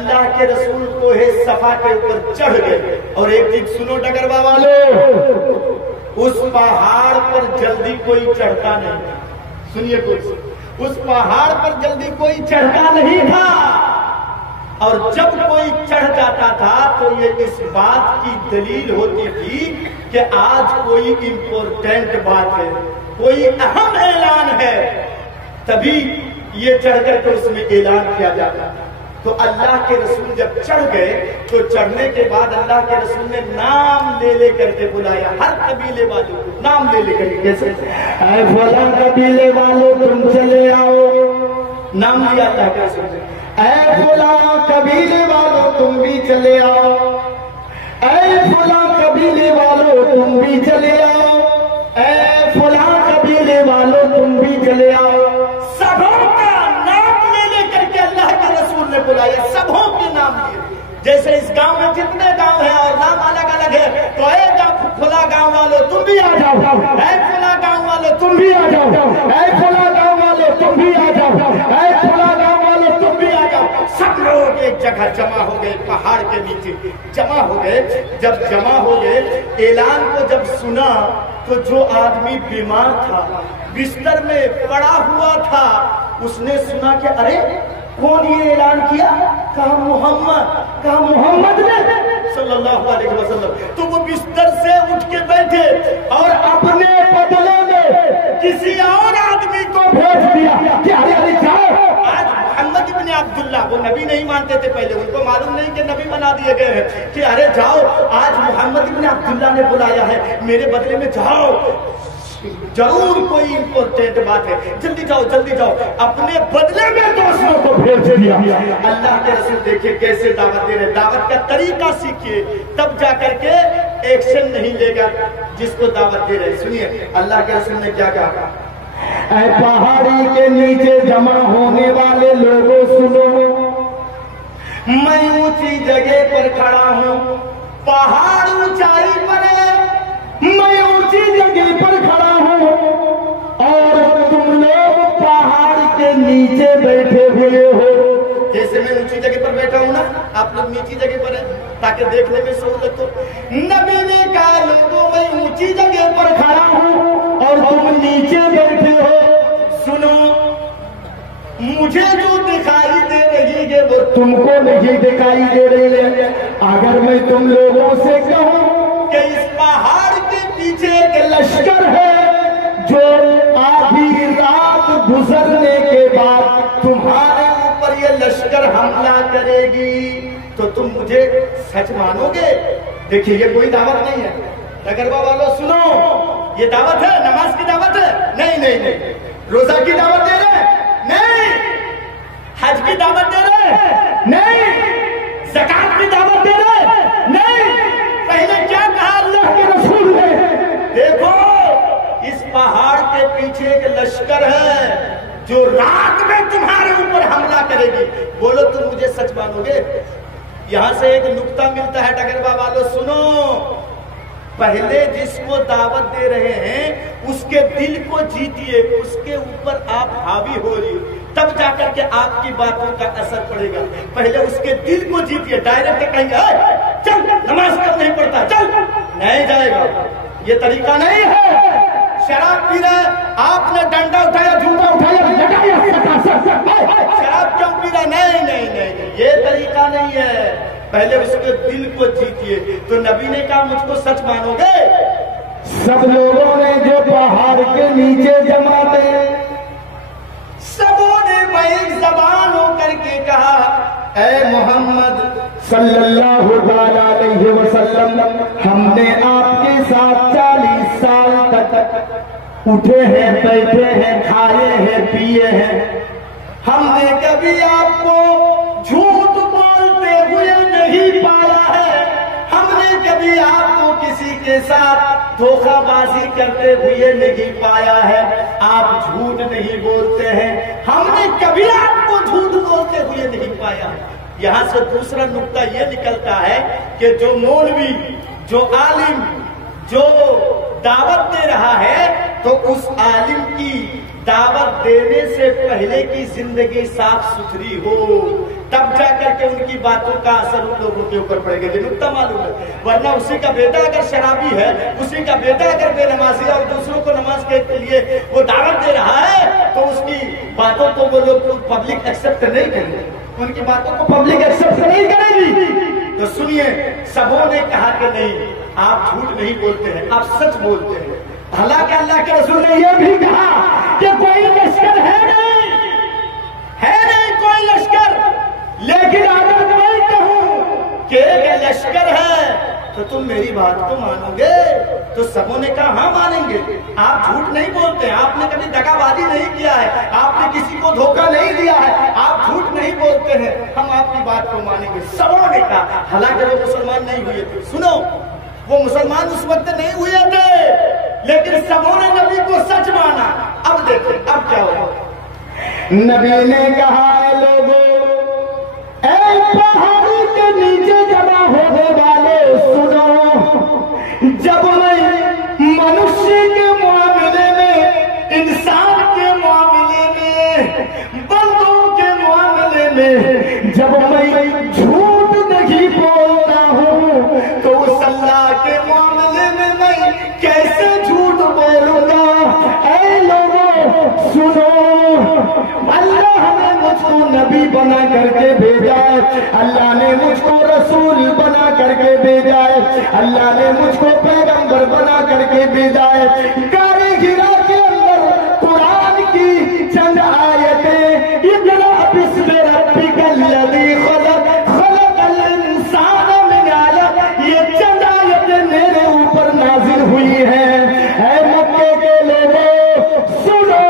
اللہ کے رسول کوہ صفا کے اوپر چڑھ گئے. اور ایک چیز سنو ڈگروا والو، اس پہاڑ پر جلدی کوئی چڑھتا نہیں. سنیے کچھ، اس پہاڑ پر جلدی کوئی چڑھتا نہیں تھا، اور جب کوئی چڑھ جاتا تھا تو یہ اس بات کی دلیل ہوتی تھی کہ آج کوئی امپورٹنٹ بات ہے، کوئی اہم اعلان ہے، تبھی یہ چڑھ کر کے اس میں اعلان کیا جاتا تھا. تو اللہ کے رسول جب چڑھ گئے تو چڑھنے کے بعد اللہ کے رسول نے نام لے لے کر کے بلایا ہر قبیلے والوں کو، نام لے لے کر کے. کیسے؟ اے فلاں قبیلے والوں تم چلے آؤ. نام لیا اللہ کے رسول نے. اے فلاں قبیلے والوں تم بھی چلے آؤ. اے فلاں قبیلے والوں تم بھی چلے آؤ. اے فلاں قبیلے والوں تم بھی چلے آؤ. سبوں کا نام لے لے کر کے اللہ کے رسول نے بلایا، سبوں کے نام لیے. جیسے اس گاؤں میں جتنے گاؤں ہیں اور نام الگ الگ ہے، تو اے فلاں گاؤں والوں تم بھی آ جاؤ. اے فلاں گاؤں والوں تم بھی آ جاؤ. اے فلاں گاؤں والوں تم بھی آ جاؤ. اے فلاں گاؤں والوں تم بھی آ جاؤ. سب لوگ ایک جگہ جمع ہو گئے، پہاڑ کے نیچے جمع ہو گئے. جب جمع ہو گئے، اعلان کو جب سنا تو جو آدمی بیمار تھا، بستر میں پڑا ہوا تھا، اس نے سنا کہ ارے کون یہ اعلان کیا؟ کہا محمد نے صلی اللہ علیہ وسلم. تو وہ بستر سے اٹھ کے بیٹھے اور اپنے بدلے میں کسی اور آدمی کو بھیج دیا کہ ارے جاؤ آج محمد ابن عبداللہ، وہ نبی نہیں مانتے تھے پہلے، ان کو معلوم نہیں کہ نبی بنا دیے گئے ہیں، کہ ارے جاؤ آج محمد ابن عبداللہ نے بلایا ہے، میرے بدلے میں جاؤ، ضرور کوئی امپورٹنٹ بات ہے، جلدی جاؤ جلدی جاؤ. اپنے بدلے میں دوستوں کو بھیج دیا. اللہ کے رسول دیکھیے کیسے دعوت دے رہے. دعوت کا طریقہ سیکھیے، تب جا کر کے ایکشن نہیں لے گا جس کو دعوت دے رہے. سنیے اللہ کے رسول نے کیا کہا. اے پہاڑی کے نیچے جمع ہونے والے لوگوں سنو، میں اونچی جگہ پر کھڑا ہوں، پہاڑ اونچائی پر ہے، میں اونچی جگہ پر کھڑا ہوں، اور تم لوگ پہاڑ کے نیچے بیٹھے ہوئے ہو. جیسے میں اونچی جگہ پر بیٹھا ہوں نا، آپ لوگ نیچی جگہ پر ہیں تاکہ دیکھنے میں سہولت ہو. نبی نے کہا لوگوں میں اونچی جگہ پر کھڑا ہوں اور تم نیچے بیٹھے ہو. سنو، مجھے جو دکھائی دے رہی ہے وہ تم کو نہیں دکھائی دے رہی ہے. اگر میں تم لوگوں سے کہوں کہ اس پہاڑ کے پیچھے ایک لشکر ہے جو آدھی رات گزرنے کے بعد تمہارے اوپر یہ لشکر حملہ کرے گی، تو تم مجھے سچ مانو گے؟ دیکھیے یہ کوئی دعوت نہیں ہے. ڈگروا والوں سنو، یہ دعوت ہے، نماز کی دعوت ہے؟ نہیں نہیں نہیں. روزہ کی دعوت دے رہے؟ نہیں. حج کی دعوت دے رہے؟ نہیں. زکات کی دعوت دے رہے؟ نہیں. پہلے کیا کہا اللہ کے رسول نے؟ دیکھو اس پہاڑ کے پیچھے ایک لشکر ہے جو رات میں تمہارے اوپر حملہ کرے گی. بولو تم مجھے سچ مانو گے؟ یہاں سے ایک نکتہ ملتا ہے ڈگروا والوں سنو. پہلے جس کو دعوت دے رہے ہیں اس کے دل کو جیتیے، اس کے اوپر آپ حاوی ہو رہی، تب جا کر کے آپ کی باتوں کا اثر پڑے گا. پہلے اس کے دل کو جیتیے. ڈائریکٹ کہیں گے چل نماز کب نہیں پڑھتا، چل، نہیں جائے گا. یہ طریقہ نہیں ہے. شراب پی رہا ہے، آپ نے ڈنڈا اٹھایا، جھوٹا اٹھایا، شراب کیوں پی رہا؟ نہیں نہیں نہیں، یہ طریقہ نہیں ہے. پہلے اس کے دل کو جیتیے. تو نبی نے کہا مجھ کو سچ مانو گے؟ سب لوگوں نے جو پہاڑ کے نیچے جمع تھے سبوں نے ایک زبان ہو کر کے کہا اے محمد صلی اللہ علیہ وسلم، ہم نے آپ کے ساتھ 40 سال تک اٹھے ہیں، بیٹھے ہیں، کھائے ہیں، پیے ہیں. ہم نے کبھی آپ کو جھوٹ بولتے ہوئے نہیں پایا ہے. ہم نے کبھی آپ کو کسی کے ساتھ دھوکہ بازی کرتے ہوئے نہیں پایا ہے. آپ جھوٹ نہیں بولتے ہیں. ہم نے کبھی آپ کو جھوٹ بولتے ہوئے نہیں پایا. یہاں سے دوسرا نقطہ یہ نکلتا ہے کہ جو مولوی، جو عالم، جو دعوت دے رہا ہے تو اس عالم کی دعوت دینے سے پہلے کی زندگی صاف ستھری ہو. تب جا کر کے ان کی باتوں کا اثر ان لوگوں کے اوپر پڑے گا. یہ نقطہ معلوم ہے. ورنہ اسی کا بیٹا اگر شرابی ہے, اسی کا بیٹا اگر بے نمازی ہے اور دوسروں کو نماز کے لیے وہ دعوت دے رہا ہے, تو اس کی باتوں کو وہ لوگ پبلک ایکسپٹ نہیں کریں گے, ان کی باتوں کو پبلک ایکسپٹ نہیں کرے گی. تو سنیے, سبوں نے کہا کہ نہیں, آپ جھوٹ نہیں بولتے ہیں, آپ سچ بولتے ہیں. حالانکہ اللہ کے رسول نے یہ بھی کہا کہ کوئی لشکر ہے نہیں کوئی لشکر, لیکن اگر میں کہوں کہ ایک لشکر ہے تو تم میری بات کو مانو گے؟ تو سبوں نے کہا ہاں مانیں گے. آپ جھوٹ نہیں بولتے, آپ نے کبھی دغا بازی نہیں کیا ہے, آپ نے کسی کو دھوکہ نہیں دیا ہے, آپ جھوٹ نہیں بولتے ہیں, ہم آپ کی بات کو مانیں گے. سبوں نے کہا, حالانکہ وہ مسلمان نہیں ہوئے تھے. سنو, وہ مسلمان اس وقت نہیں ہوئے تھے, لیکن سبوں نے نبی کو سچ مانا. اب دیکھیں اب کیا ہوا. نبی نے کہا, اے لوگوں, اے پہاڑوں کے نیچے جمع ہونے والے سنو, جب میں منشیہ کے معاملے میں, انسان کے معاملے میں, بندوں کے معاملے میں جب میں جھوٹ نہیں بولتا ہوں, تو اس اللہ کے معاملے میں میں کیسے جھوٹ بولوں گا. اے لوگوں سنو, اللہ نے مجھ کو نبی بنا کر کے بھیجا ہے, اللہ نے مجھ کو رسول بنا کر کے بھیجا ہے, اللہ نے مجھ کو پیغمبر بنا کر کے بھیجا ہے. غار حرا کے اندر قرآن کی چند آیتیں, اقرأ باسم ربک الذی خلق, خلق الانسان من علق, یہ چند آیتیں میرے اوپر نازل ہوئی ہیں. اے مکے کے لوگوں سنو,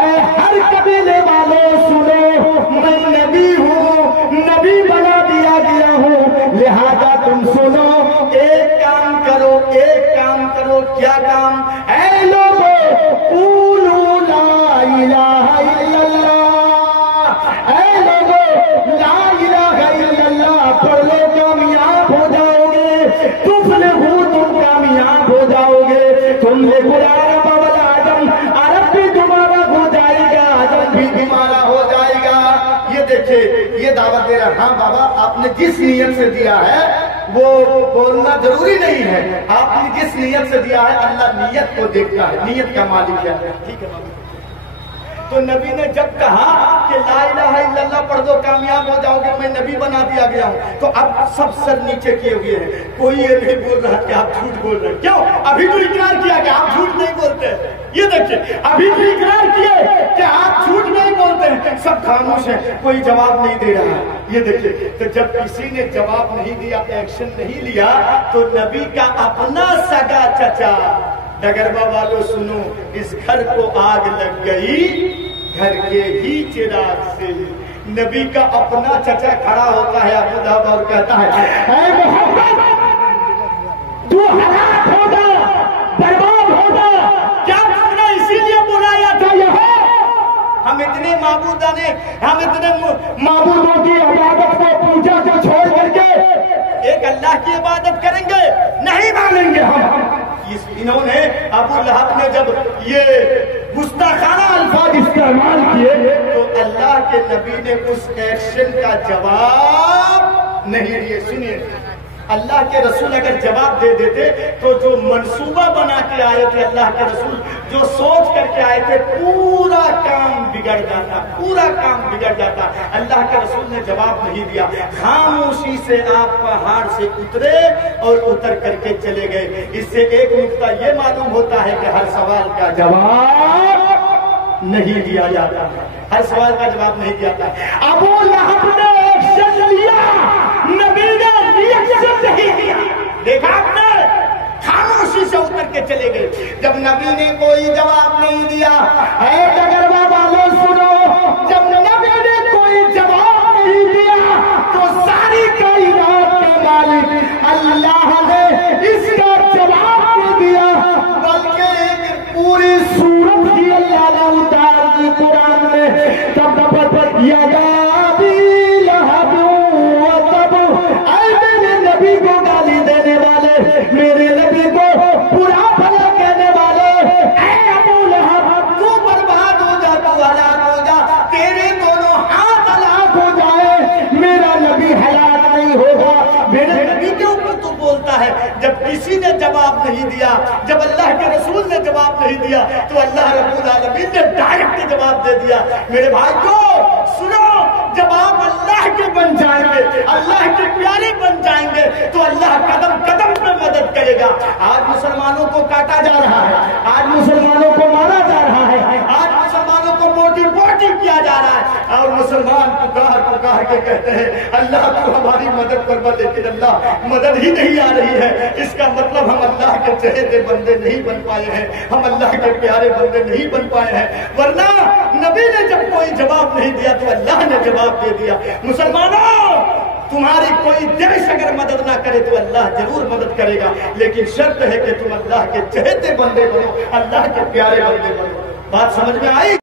اے ہر قبیلے والوں سنو, میں نبی ہوں, نبی بنا دیا گیا ہوں, لہذا تم سنو. ایک کام کرو, ایک کام کرو. کیا کام؟ اے لوگوں, قولوا لا الہ الا اللہ, اے لوگوں لا الہ الا اللہ پڑھ لو, کامیاب ہو جاؤ گے. تفلحوا, تم کامیاب ہو جاؤ گے. تم نے قرآن بابل آدم, عرب بھی تمہارا ہو جائے گا, آدم بھی تمہارا ہو جائے گا. یہ دیکھیں, یہ دعوت دے رہا. ہاں بابا, آپ نے جس نیت سے دیا ہے وہ بولنا ضروری نہیں ہے. آپ نے جس نیت سے دیا ہے, اللہ نیت کو دیکھتا ہے, نیت کا مالک ہے. ٹھیک ہے. تو نبی نے جب کہا کہ لا الہ الا اللہ پڑھ دو کامیاب ہو جاؤ گے, میں نبی بنا دیا گیا ہوں, تو اب سب سر نیچے کیے ہوئے ہیں. کوئی یہ نہیں بول رہا کہ آپ جھوٹ بول رہے ہیں. کیوں؟ ابھی تو اقرار کیا کہ آپ جھوٹ نہیں بولتے. یہ دیکھیں, ابھی تو اقرار کیے کہ آپ جھوٹ نہیں بولتے ہیں. سب خاموش ہیں, کوئی جواب نہیں دے رہا. یہ دیکھیں, تو جب کسی نے جواب نہیں دیا, ایکشن نہیں لیا, تو نبی کا اپنا سگا چچا, ڈگروا والوں سنو, اس گھر کو آگ لگ گئی گھر کے ہی چراغ سے. نبی کا اپنا چچا کھڑا ہوتا ہے ابو داؤد اور کہتا ہے, اے محمد, تو ہلاک ہوگا, برباد ہوگا. کیا تم نے اسی لیے بلایا تھا یہاں؟ ہم اتنے معبودوں کی عبادت کو, پوجا کو چھوڑ کر کے ایک اللہ کی عبادت کریں گے؟ نہیں مانیں گے ہم. انہوں نے, ابو لہب نے جب یہ گستاخانہ الفاظ استعمال کیے, تو اللہ کے نبی نے اس ایکشن کا جواب نہیں دیے. سنیے, اللہ کے رسول اگر جواب دے دیتے تو جو منصوبہ بنا کے آئے تھے اللہ کے رسول, جو سوچ کر کے آئے تھے, پورا کام بگڑ جاتا, پورا کام بگڑ جاتا. اللہ کے رسول نے جواب نہیں دیا. خاموشی سے آپ پہاڑ سے اترے اور اتر کر کے چلے گئے. اس سے ایک نقطہ یہ معلوم ہوتا ہے کہ ہر سوال کا جواب نہیں دیا جاتا, ہر سوال کا جواب نہیں دیا جاتا. ابو لہب نے ایکشن لیا, نبی نے ریئیکشن نہیں دیا. دیکھا آپ نے, خاموشی سے اتر کے چلے گئے. جب نبی نے کوئی جواب نہیں دیا, اے ڈگروا والوں سنو, جب نبی نے کوئی جواب نہیں دیا, تو ساری کائنات کے مالک اللہ نے اس کا جواب نہیں دیا, بلکہ ایک پوری سورت کی اللہ نے اتار دی قرآن میں. تب یدا بھی نہیں دیا، جب اللہ کے رسول نے جواب نہیں دیا تو اللہ رب العالمین نے ڈائریکٹ جواب دے دیا۔ میرے بھائیو سنو، جب آپ اللہ کے بن جائیں گے، اللہ کے پیارے بن جائیں گے تو اللہ قدم قدم پہ مدد کرے گا۔ آج مسلمانوں کو کاٹا جا رہا ہے، آج مسلمانوں کو مارا جا رہا ہے، آج مسلمانوں کو موٹی موٹی کیا جا رہا ہے، اور مسلمان پکار پکار کے کہتے ہیں اللہ تو ہماری مدد فرما، لیکن اللہ مدد ہی نہیں آ رہی ہے۔ اس کا مطلب ہم اللہ کے چہتے بندے نہیں بن پائے ہیں، ہم اللہ کے پیارے بندے نہیں بن پائے ہیں، ورنہ نبی نے جب کوئی جواب نہیں دیا تو اللہ نے جواب دے دیا۔ مسلمانوں، تمہاری کوئی دیش اگر مدد نہ کرے تو اللہ ضرور مدد کرے گا، لیکن شرط ہے کہ تم اللہ کے چہتے بندے بنو، اللہ کے پیارے بندے بنو۔ بات سمجھ میں آئی؟